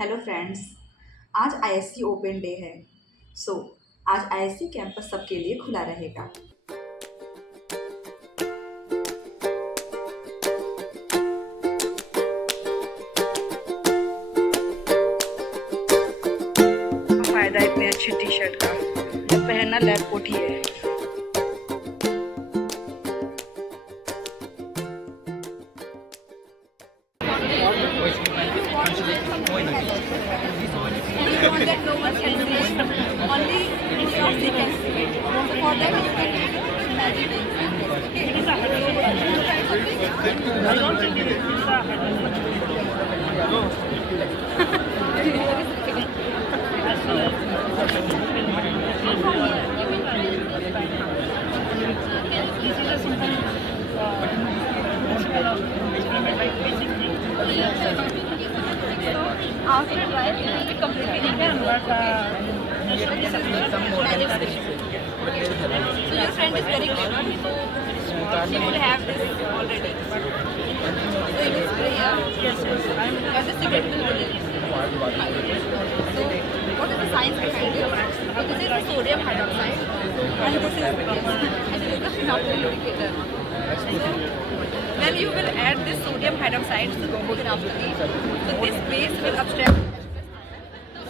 Hello friends. आज ISC open day है। सो आज आईएससी कैंपस सबके लिए खुला रहेगा। फायदा इतनी अच्छी टी शर्ट का, जब पहनना लैब कोट ही है। That no one can see it. Only in shops they can see it. So for that you can imagine it. I don't think it is a simple experiment like basic thing. After a while, it will be completely different. But so your friend is very clever, so she will have this already. So it is clear. Yes. But the secret will be there. So what is the science behind it? So this is the sodium hydroxide, and this is the phenol indicator. When you will add this sodium hydroxide to the naphthalene, so this base will abstract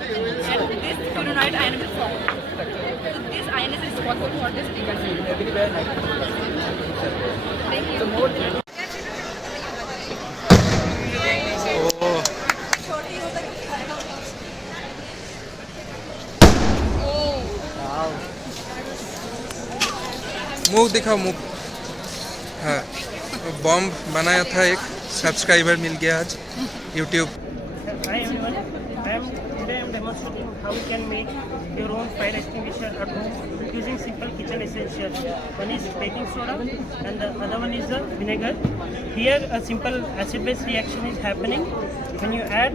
and this furanoid ion will form. So this ion is responsible for this bigger. Thank you. मुंह दिखाओ मुंह। हाँ, bomb बनाया था, एक subscriber मिल गया आज YouTube. Hi everyone, today I am demonstrating how you can make your own fire extinguisher at home using simple kitchen essentials. One is baking soda and the other one is the vinegar. Here a simple acid-base reaction is happening. When you add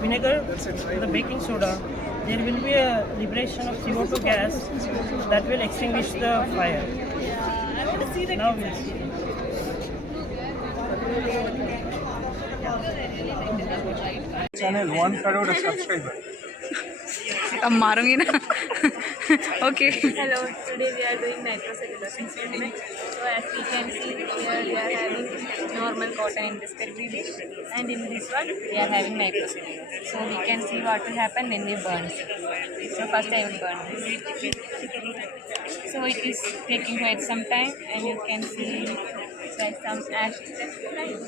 vinegar to the baking soda, there will be a liberation of CO2 gas that will extinguish the fire. Now we'll see. Channel 1 crore subscriber. अब मारूंगी ना। Okay. Hello, today we are doing nitrocellulose experiment. So as we can see here we are having normal cotton in this curvy dish, and in this one we are having nitrocellulose. So we can see what will happen when we burn. So first I will burn this. So it is taking quite some time, and you can see like some ash is left.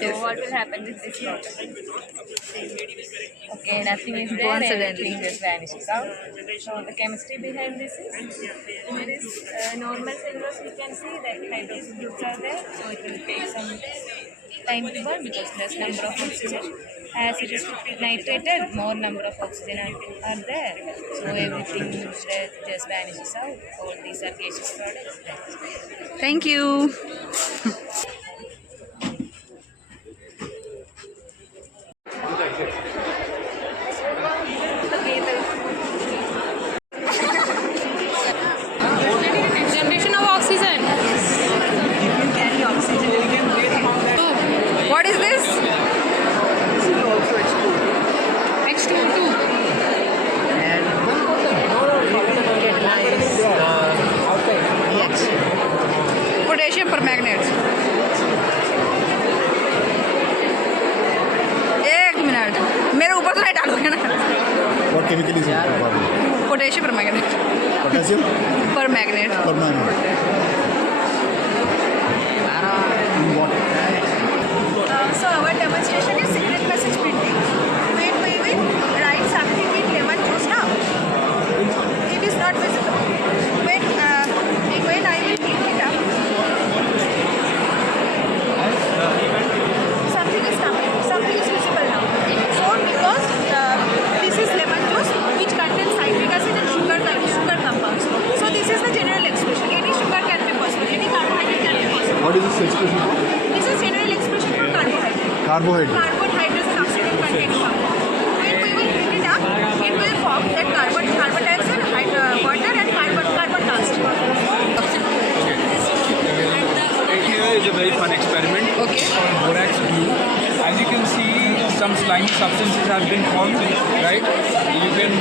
So what will happen with this water? Okay, nothing is there, everything just vanishes out. So the chemistry behind this is, in this normal cellulose we can see that hydrogen groups are there, so it will take some time to burn because less number of oxygen. As it is nitrated, more number of oxygen are there, so everything just vanishes out. All these are gaseous products. Thank you. Generation of oxygen. What is this? H2O2. Potassium permanganate. एक minute, मेरे ऊपर तो नहीं डालोगे ना? What chemical is it? Potassium permanganate. Potassium? Permanganate. Permanganate. In what? So our demonstration is secret message printing. When we will write something with lemon juice now, it is not visible. When I will pick it up, something is coming, something is visible now. So because this is lemon juice which contains citric acid and sugar compounds. So this is the general expression. Any sugar can be possible, any carbohydrate can be possible. What is this expression for? This is general expression for carbohydrate. Carbohydrate. Carbon, hydrogen, oxygen containing compound. When we will heat it up, it will form that carbon dioxide, water and carbon dust. Here is a very fun experiment called borax blue. As you can see, some slimy substance pieces have been formed, right? You can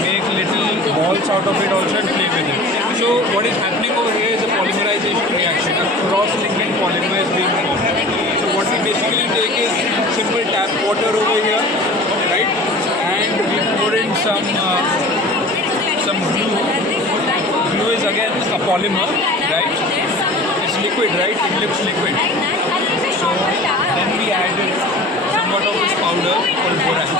make little balls out of it also and play with it. So what is happening over here is a polymerization reaction. A cross-linked polymer is being formed. So what we basically take is simple tap water over here, right? And we pour in some glue. Glue is again a polymer, right? It's liquid, right? It looks liquid. So then we added somewhat of this powder called borax.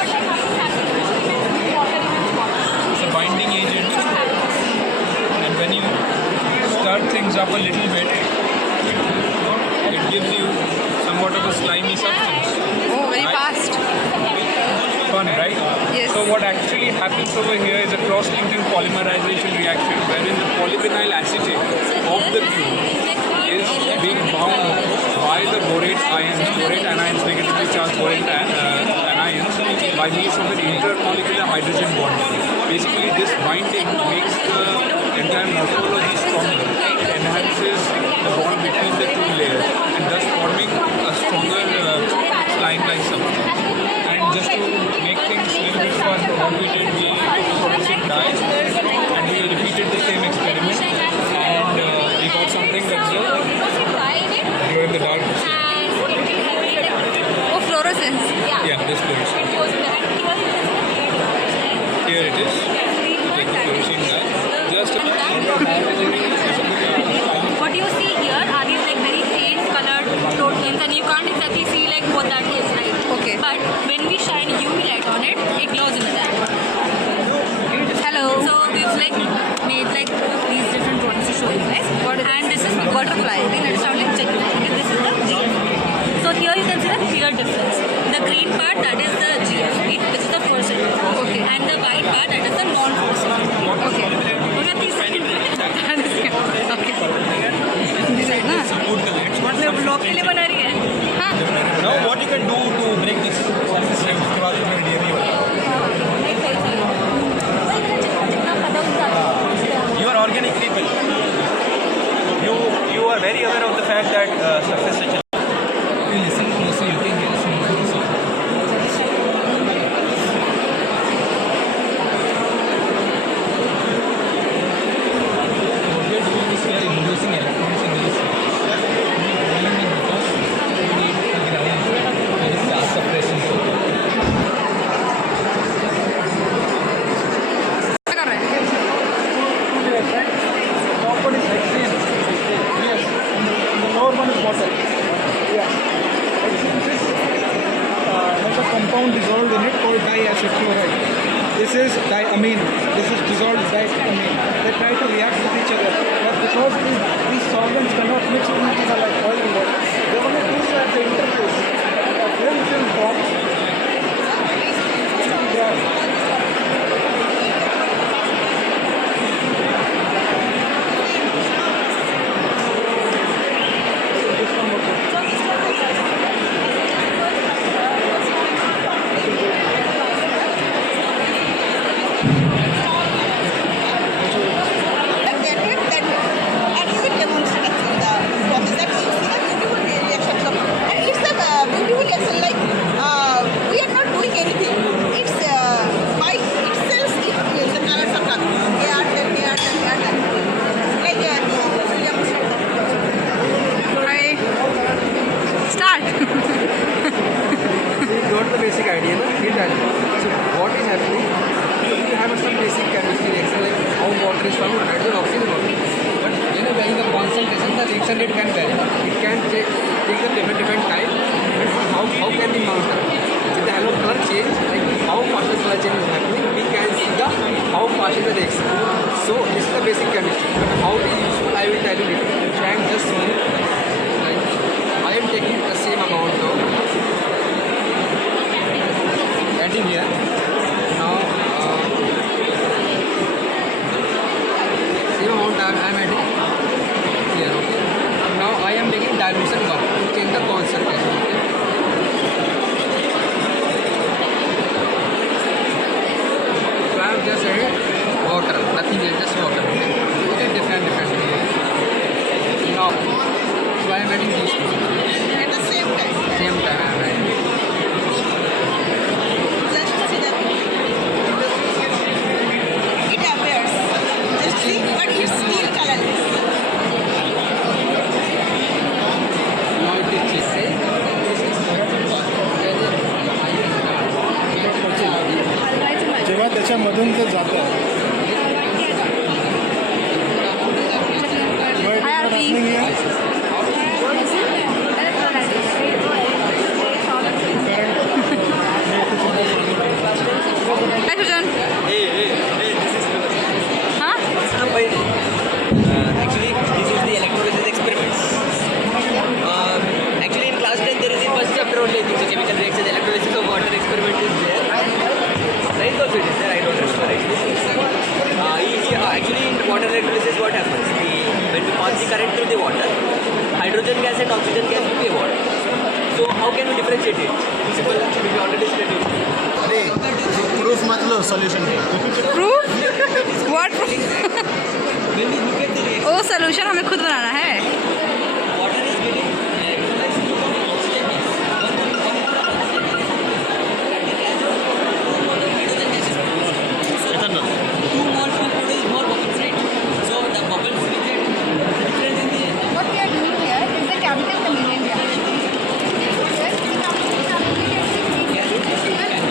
It's a binding agent, and when you stir things up a little bit, it gives you somewhat of a slimy substance. Oh, very Right? fast. Fun, right? Yes. So what actually happens over here is a cross-linking polymerization reaction, wherein the polyvinyl acetate of the cube is being bound by the borate anions, negatively charged borate anions, by means of an intermolecular hydrogen bond. Basically, this binding makes the entire morphology stronger, enhances the bond between the two layers, and thus forming a stronger slime-like substance. And just to make things a little bit fun, what we did, we put some dyes, and we repeated the same experiment, and we got something that's glow in the dark. Oh, fluorescence. Yeah, this fluorescent. Here it is. Take the fluorescent dye. Just What you see here are these like very faint colored tokens, and you can't exactly see like what that is, right? Okay. But when we shine UV light on it, it glows in the dark. Hello. So we've like made like these different drawings to show you guys. And this is the butterfly. Okay, let's start like checking. Okay, this is the GFP. So here you can see the clear difference. The green part, that is the GFP, which is the forced electron. Okay. And the white part, that is the non-forced electron. Okay. Okay, please second. Okay. This is ना? मतलब block के लिए बना रही है. हाँ. now what you can do to break this system, उसके बाद तुम्हें DNA बना. You are organic people. You are very aware of the fact that surface tension. If you listen closely, you can hear the smoke also. What we are doing is we are inducing electrons in this. Because we need the ground, there is gas suppression. क्या कर रहे हैं? Top one is hexane. Yes. And the lower one is water. Yeah. Hexane is has a compound dissolved in it called diacid chloride. This is diamine. This is dissolved diamine. They try to react with each other, but because these solvents cannot mix with each other like oil and water, they only do so at the interface. A film forms. Yeah. Start. You got the basic idea, no? So what is happening? You have some basic chemistry reaction like how water is formed, hydrogen, oxygen, but when the concentration, the reaction rate can vary. It can take a different time. And how can we mount that? If the halo color change, like how fast the color change is happening, we can see the how fast is the reaction. So this is the basic chemistry. But how it is useful, I will tell you later. So I am just showing you. Like I am taking the same amount of adding here. Now same amount I am adding here. Okay. Now I am taking dilution 1 to change the concentration. Okay. So I have just added water, nothing else, just water. Okay, different. Now, so I am adding these two. At the same time. Same time I am adding. त्याच्यामधून ते जातं Hi, Sujan. Hey, this is Huh? actually, this is the electrolysis experiments. Actually, in class 10, there is the first chapter only. I think so chemical reaction, electrolysis of water experiment is there. Ninth also it is there. I don't remember actually. Actually, in water electrolysis, what happens? When we pass the current through the water, hydrogen gas and oxygen gas will be evolved. So, how can we differentiate it? Simple, we already studied. Proof मत लो solution के Proof? What proof? When we look at the reaction, ओ solution हमें खुद बनाना है. water is getting electrolyzed to become oxygen gas. Two moles will produce more bubbles, right? So the bubbles will get different in the What we are doing here is the chemical convenient reaction.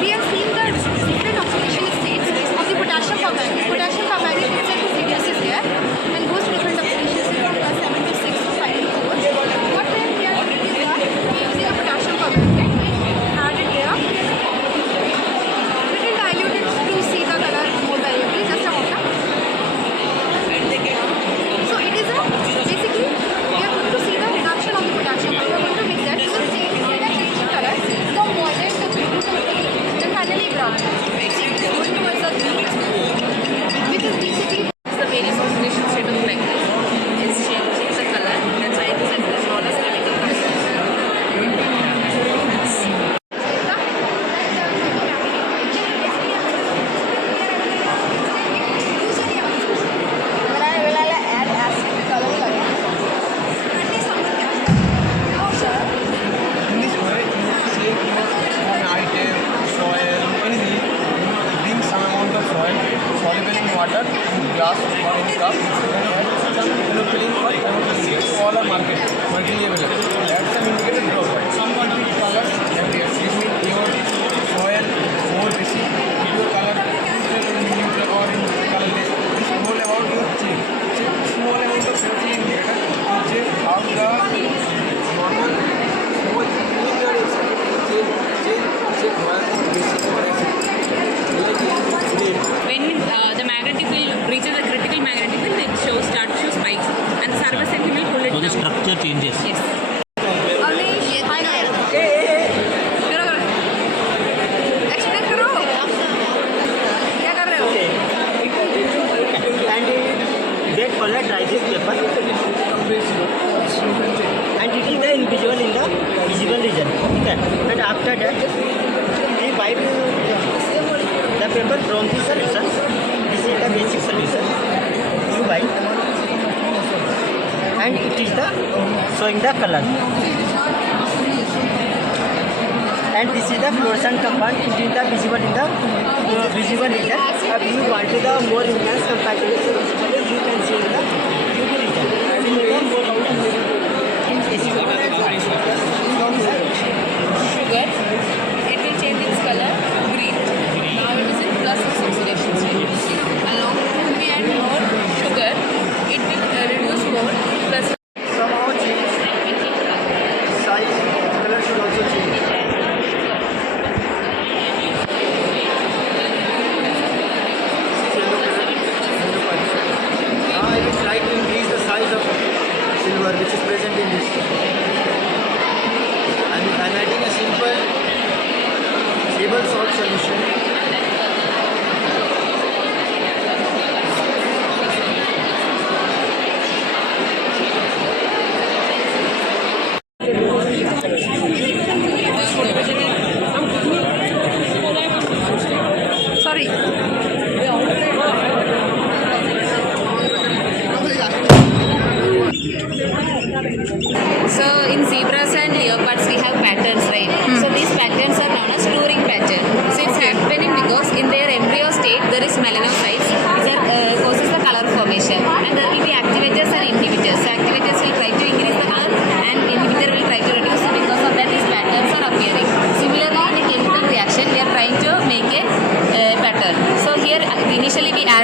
We are seeing the different oxidation states of the potassium permanganate. Potassium permanganate itself reduces here and goes to different oxidation states from +76 to 5 to 4. What we are doing is that we are using a potassium permanganate, add it here, little diluted to see the color more variably, just a water. So it is basically we are going to see the reduction of the potassium. We are going to mix that to change the color from violet to blue to green and finally brown. It's going towards the green, which is basically The various oxidation state of manganese is changing the color. That's why it is known as chemical add acid to color in this way you take an item soil anything bring some amount of soil soluble in water in glass or in cup some filling or all are markedly available. Add some indicated drop some quantity color appears. This means your soil more basic your color neutral or in colorless. This whole about your check small amount of chemical indicator to check how the normal small When the magnetic field reaches a critical magnetic field, it starts to show spikes, and the surface center will pull it So the down. structure changes. Yes. Explain करो क्या कर रहे हो And that color dries this paper and it is the invisible in the visible region. Okay. And after that we wipe the paper from the solution. This is the basic solution. You wipe and it is the showing the color. And this is the fluorescent compound. It is the visible in the visible region. If you want to the more intense compatibility, you can see in the UV region. Sugar, it will change its color green. Now it is in plus oxidation state. Along with we add more sugar, it will reduce more plus. Somehow change size, color should also change. Now I will try to increase the size of silver which is present in this. I'm adding a simple table salt solution. Sorry So in zebras and leopards we have patterns, right? So these patterns are known as touring pattern. So it's happening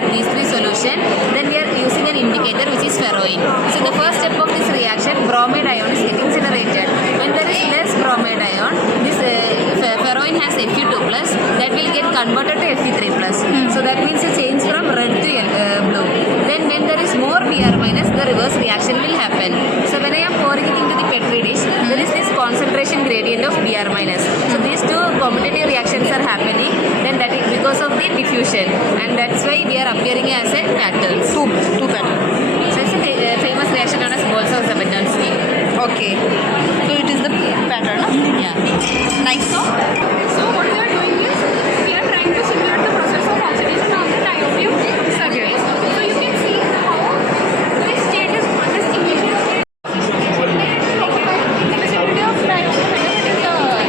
compare these three solutions, then we are using an indicator which is ferroin. So the first step of this reaction, bromide ion is getting incinerated. When there is less bromide ion, this ferroin has Fe2+, that will get converted to Fe3+. So that means a change from red to blue. Then when there is more Br-, the reverse reaction will happen. So when I am pouring it into the petri dish, there is this concentration gradient of Br-. So these two competitive reactions are happening, then that is because of the diffusion, and that's why we are appearing as a patterns. Two patterns. So it's a famous reaction known as Boltzmann-Zabatansky. Okay. So it is the pattern. No? Yeah. Nice. So what we are doing is we are trying to simulate the process of oxidation on the niobium surface. So you can see how this state is this initial state. The visibility of niobium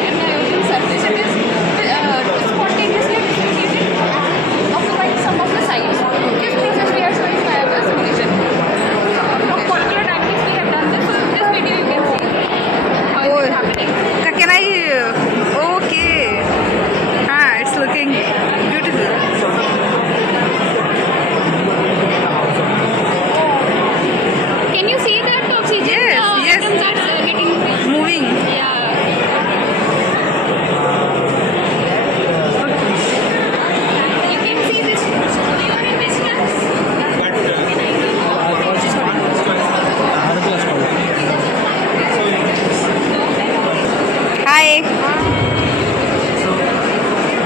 in the niobium surface, it is spontaneously distributed, occupying some of the sites. This process we are showing via the simulation. From molecular dynamics we have done this. So in this video you can see how it is happening. Can I? Okay. It's looking beautiful. Can you see that the oxygen Yes. atoms are getting Moving. yeah. You can see this urine distance. Hi.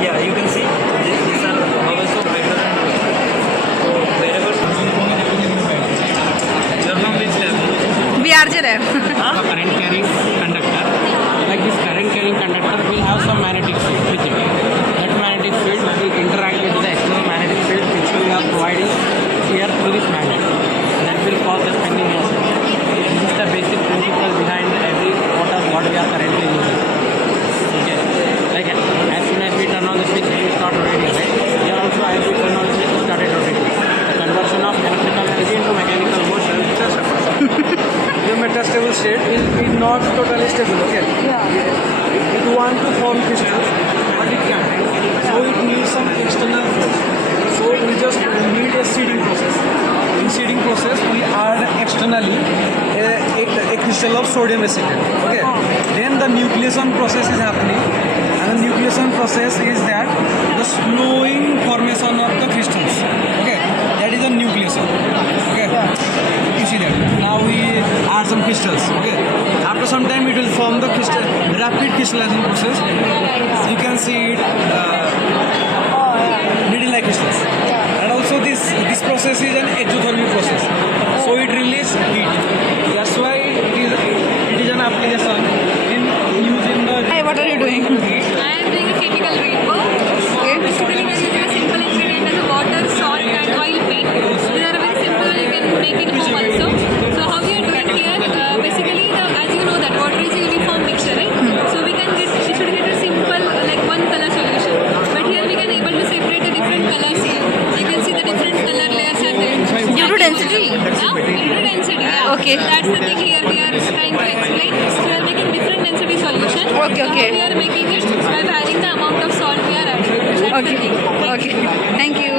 Yeah, you can see these are bubbles of hydrogen. So wherever you're from which lab? BRJ lab. Current carrying conductor. Like this current carrying conductor will have some magnetic field with it. That magnetic field will interact with the external magnetic field which we are providing here through this magnet. That will cause the spinning motion. This is the basic principle behind every motor what we are currently using. Okay. Like as soon as we turn on the switch, it will start rotating, right? Here also as we turn on the switch, it started rotating. The conversion of electrical energy into mechanical motion. The metastable state will be not totally stable, okay? It want to form crystals, but it can't. So it needs some external force. So we just need a seeding process. In seeding process, we add externally a crystal of sodium acetate, okay? Then the nucleation process is happening, and the nucleation process is that the slowing formation of the crystals, okay? That is a nucleation, okay? You see that? Now we add some crystals, okay? After some time it will form the crystal, rapid crystallization process. You can see it needle-like crystals. And also this process is an exothermic process. So it releases heat. That's why it is an application in using the... Hi, what are you doing? I am doing a chemical rainbow. Basically, we're using a simple ingredient as water, salt, and oil paint. These are very simple. You can make it home also. So how we are doing here? Basically, as you know, that water is a uniform mixture, right? So we should get a simple like one color solution. But here we can able to separate the different colors here. You can see the different color layers are there. Due to density? Due to density, yeah. Okay. That's the thing here we are trying to explain. So we are making different density solution. Okay. So how we are making it by varying the amount of salt we are adding. That's the Okay. thing. Okay. Thank you.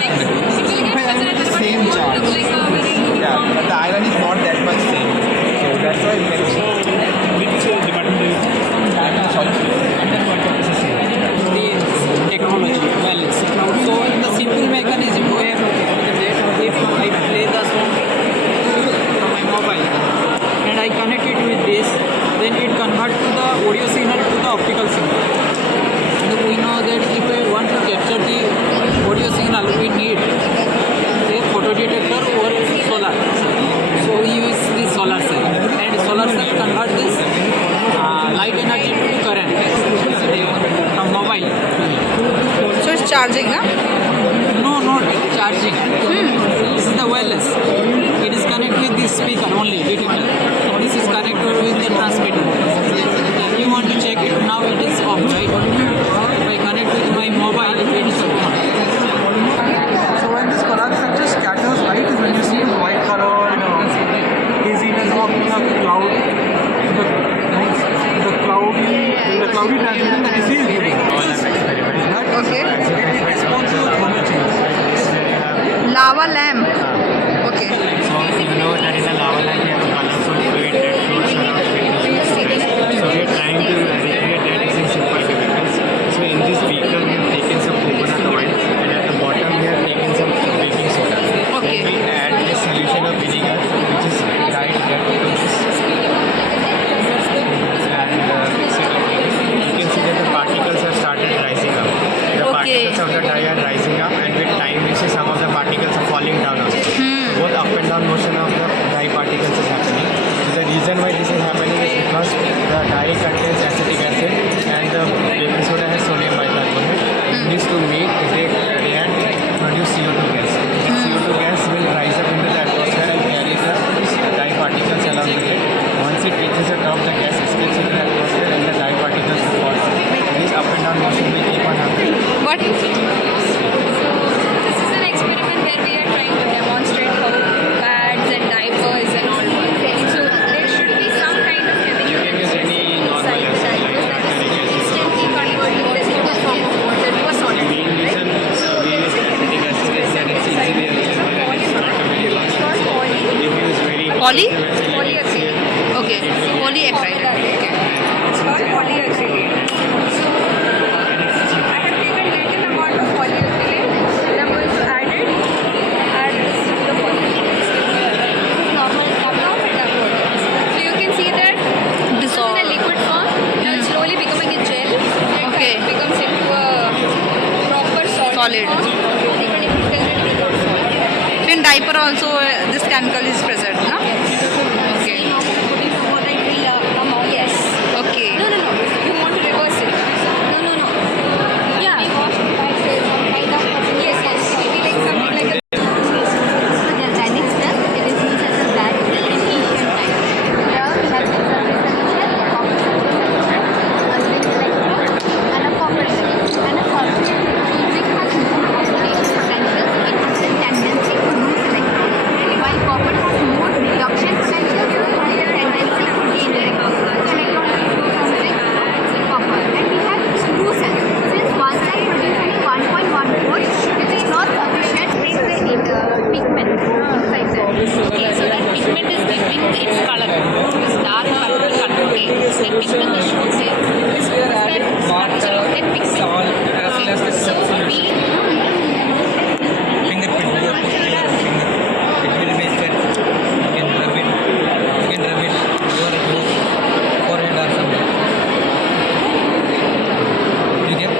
Next, it will get saturated, but it won't look like a very uniform. But the iron is not that much same. So that's why we can see. The technology well. So in the simple mechanism where if I play the song from my mobile and I connect it with this, then it converts to the audio signal to the optical signal. And we know that if I want to capture the audio signal, we need a photo detector or solar. So we use the solar cell, and solar cell convert this light energy to current from mobile. So it's charging, huh? No, not charging. This is the wireless. It is connected with this speaker only, detector. This is connected with the transmitter. If you want to check it, now it is off, right? If I connect with my mobile, it is on. So when this color structure scatters light is when you see the white color, haziness of the cloud, the cloudy transmission that you see is giving. Okay. It responds to thermal change. lava lamp. Okay. So you know that in the lava lamp we have a colorful fluid that floats around between the space. So we are trying to recreate that using simple chemicals. So in this beaker we have taken some coconut oil and at the bottom we have taken some baking soda. Okay. Then we add a solution of vinegar which is dyed here to this. And you can see that the particles have started rising up. The particles of the dye are rising up and with time we see some of the particles are falling down also. Both up and down motion of the dye particles is happening. So the reason why this is happening is because the dye contains acetic acid and the baking soda has sodium bicarbonate. These two meet, they react, produce CO2 gas. And CO2 gas will rise up into the atmosphere and carry the dye particles along with it. Once it reaches the top, the gas escapes into the atmosphere and the dye particles will fall down. This up and down motion will keep on happening. But This is an experiment where we are trying to demonstrate how pads and diapers and all work. So there should be some kind of chemical You can use any normal inside the acid like diapers that tartaric is acid. instantly converting the liquid form of water to a The solid. main reason we use acetic acid is that it's easily available and it's not a very large quantity. If you use very Poly? Polyacrylic. okay, polyacrylic. Okay. It's called polyacrylic. So I have taken little amount of polyacrylic and I'm going to add this to the polyacrylic. This is normal tap and tap water. So you can see that this is in a liquid form. Now it's slowly becoming a gel. Then Okay. it becomes into a proper solid form. Even if it doesn't become solid. So in diaper also this chemical is present, no? Okay. Yes. Okay. No. You want to reverse it. No. Yeah. Yes. Maybe like something like a The next step, it is used as a battery in ancient times. Here we have the surface solution, copper solution, a zinc electrode, and a copper electrode, and a solvent. Zinc has more oxidation potential, it has a tendency to lose electrons, while copper has more reduction potential, it has a tendency to gain electrons. So electron goes from zinc to copper. And we have two cells. Since one cell produces 1.1 volts, it is not sufficient to pigment inside there. Okay, so that pigment is giving its color. This dark purple color. Okay, that pigment that shows here is that structure of that pigment. Okay, so we Fingerprint with your finger. It will be set. You can rub it. You can rub it your forehead or something. You get?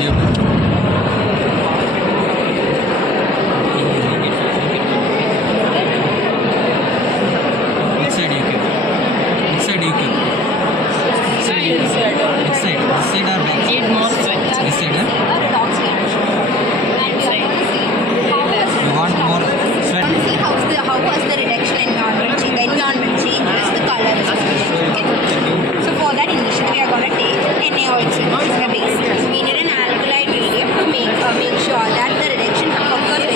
You inside you can. Inside you can. Inside or back? need more strength. This side, huh? You want more sweat? See how was the reduction environment change. The environment changes, the color is changing. Okay? So for that initially we are going to take NaOH as the base. We need an alkaline medium to make sure that the reduction occurs very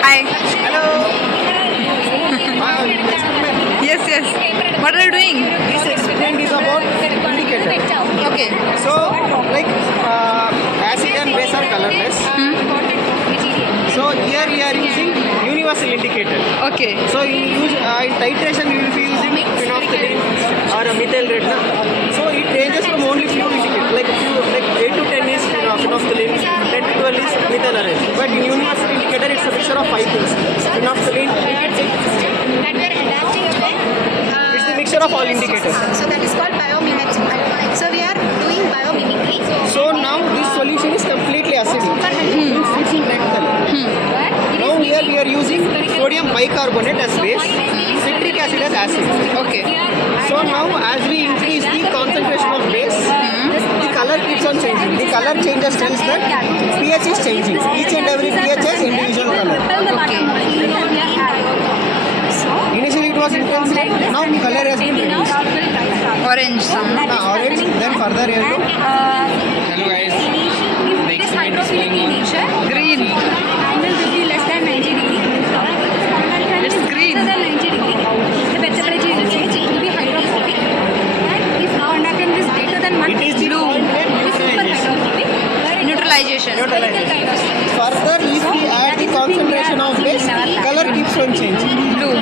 Hi. Yes. What are you doing? This experiment is about indicator. Okay. So, like acid and base are colorless. So here we are using universal indicator. Okay. So in titration you will be using phenolphthalein or a methyl red. So it ranges from only few indicator, like 8 to 10 is phenolphthalein, 10 to 12 is methyl array. But in universal indicator it's a mixture of 5 things. Phenolphthalein, that we are adapting upon. it's the mixture of all indicators. So that is called biomimicry. So we are doing biomimicry. So now this solution is completely acidic. It's in red color. Now here we are using sodium bicarbonate as base, citric acid as acid. Okay. So now as we increase the concentration of base, the color keeps on changing. The color changes means that pH is changing. Each and every pH has individual color. Initially it was intense red, now color has been reduced. Orange some. Orange, then further yellow. Hello guys. The experiment is going on. Green. Angle will be less than 90 degrees. concentration. Further, if we add the concentration of this, color keeps on changing. Blue.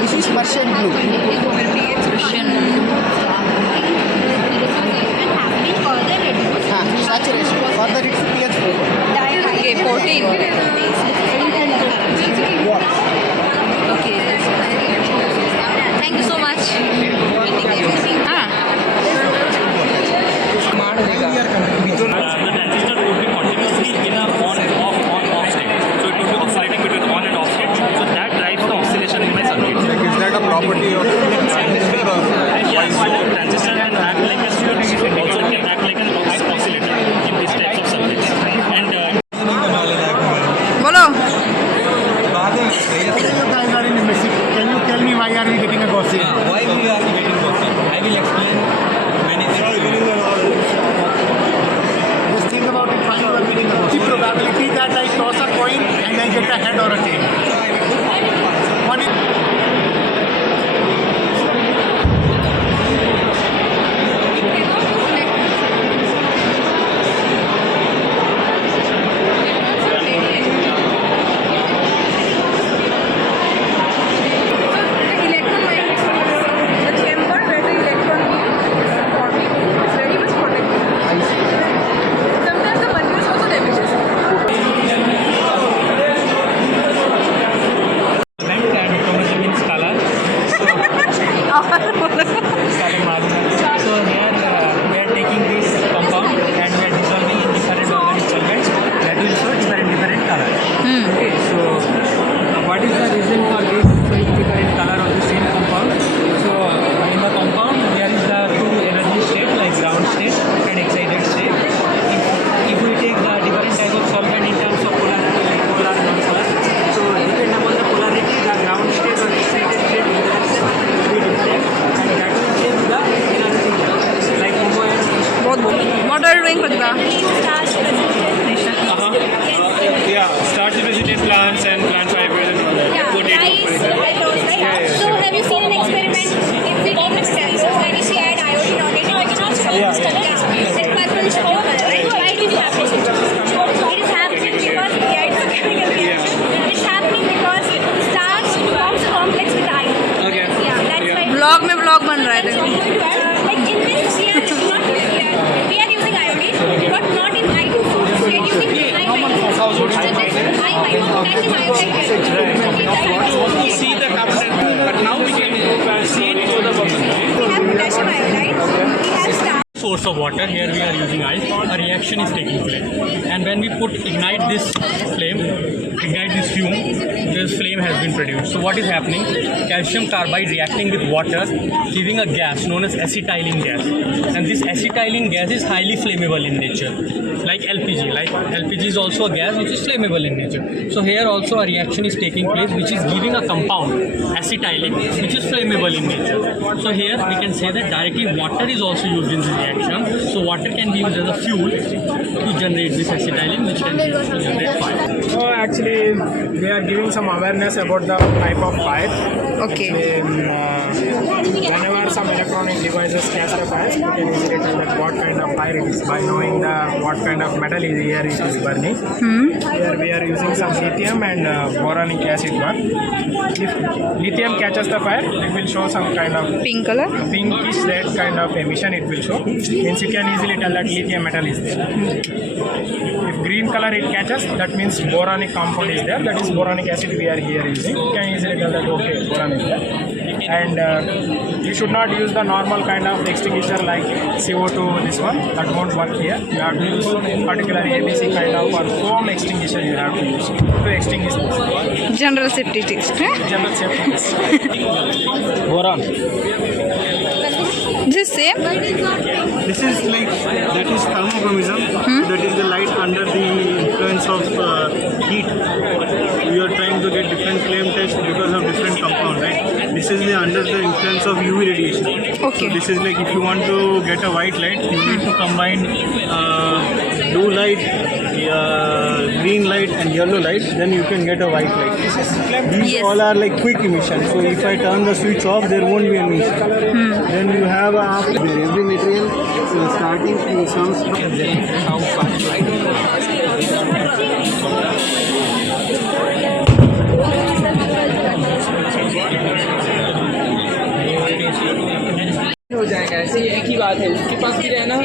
This is Persian blue. Persian. Saturation. Further, it's pH 4. Okay, 14. Okay. Thank you so much. The transistor would be continuously in a on and off state. So it would be oscillating between on and off state. So that drives the oscillation in my circuit. Like, is that a property of transistor or Yes, transistor can act like a switch, also can act like an oscillator in these types of circuits. And Bolo. Can you tell me why are we getting a Gaussian? Why we are getting Gaussian? I will explain many things. Just think about it while you are getting a Gaussian. The probability that I toss a coin and I get a head or a tail. One is starch vegetate plants and plant fibers and potatoes. So have you seen an experiment? If we take this sensor and if we add iodine on it, now I cannot show this color. That purple is color, right? Why it is happening? It is happening because it's a chemical reaction. It's happening because starch forms complex with iron. Okay. Yeah, that's why. Blog में blog बन रहा है Like in this, we are using iodine, but not in I2. We are using We see the carbon, but now we can see it through the bubble. We have potassium iodide, we have starch. Source of water, here we are using ice, a reaction is taking place. And when we ignite this flame, ignite this fume, this flame has been produced. So what is happening? Calcium carbide reacting with water, giving a gas known as acetylene gas. And this acetylene gas is highly flammable in nature, like LPG. Like LPG is also a gas which is flammable in nature. So here also a reaction is taking place which is giving a compound, acetylene, which is flammable in nature. So here we can say that directly water is also used in this reaction. So water can be used as a fuel to generate this acetylene, which can be used to generate fire. So actually, we are giving some awareness about the type of fire. Okay. Whenever some electronic devices catch the fire, you can easily tell that what kind of fire it is by knowing what kind of metal is here it is burning. Here we are using some lithium and boronic acid one. If lithium catches the fire, it will show some kind of pink colour pinkish red kind of emission it will show. Means you can easily tell that lithium metal is there. If green color it catches, that means boronic compound is there. That is boronic acid we are here using. You can easily tell that okay, boron is there. And you should not use the normal kind of extinguisher like CO2, this one. That won't work here. You have to use particular ABC kind of or foam extinguisher you have to use to extinguish this. General safety tips General safety. Boron. This same This is like, that is thermochromism. That is the light under the influence of heat. You are trying to get different flame tests because of different compound, right? This this is under the influence of UV radiation. Okay. So this is like if you want to get a white light, you need to combine blue light, green light and yellow light, then you can get a white light. These Yes. all are like quick emission. So if I turn the switch off, there won't be emission. Then you have every material starting in some how fast. I don't know. हो जाएगा ऐसे ही एक ही बात है उसके पास भी रहना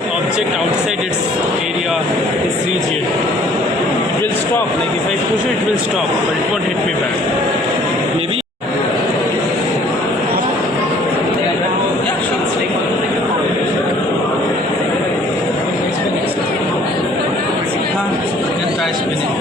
Object outside its area is rigid. It will stop. Like if I push it, it will stop, but it won't hit me back. Maybe. Yeah, sure. you can try spinning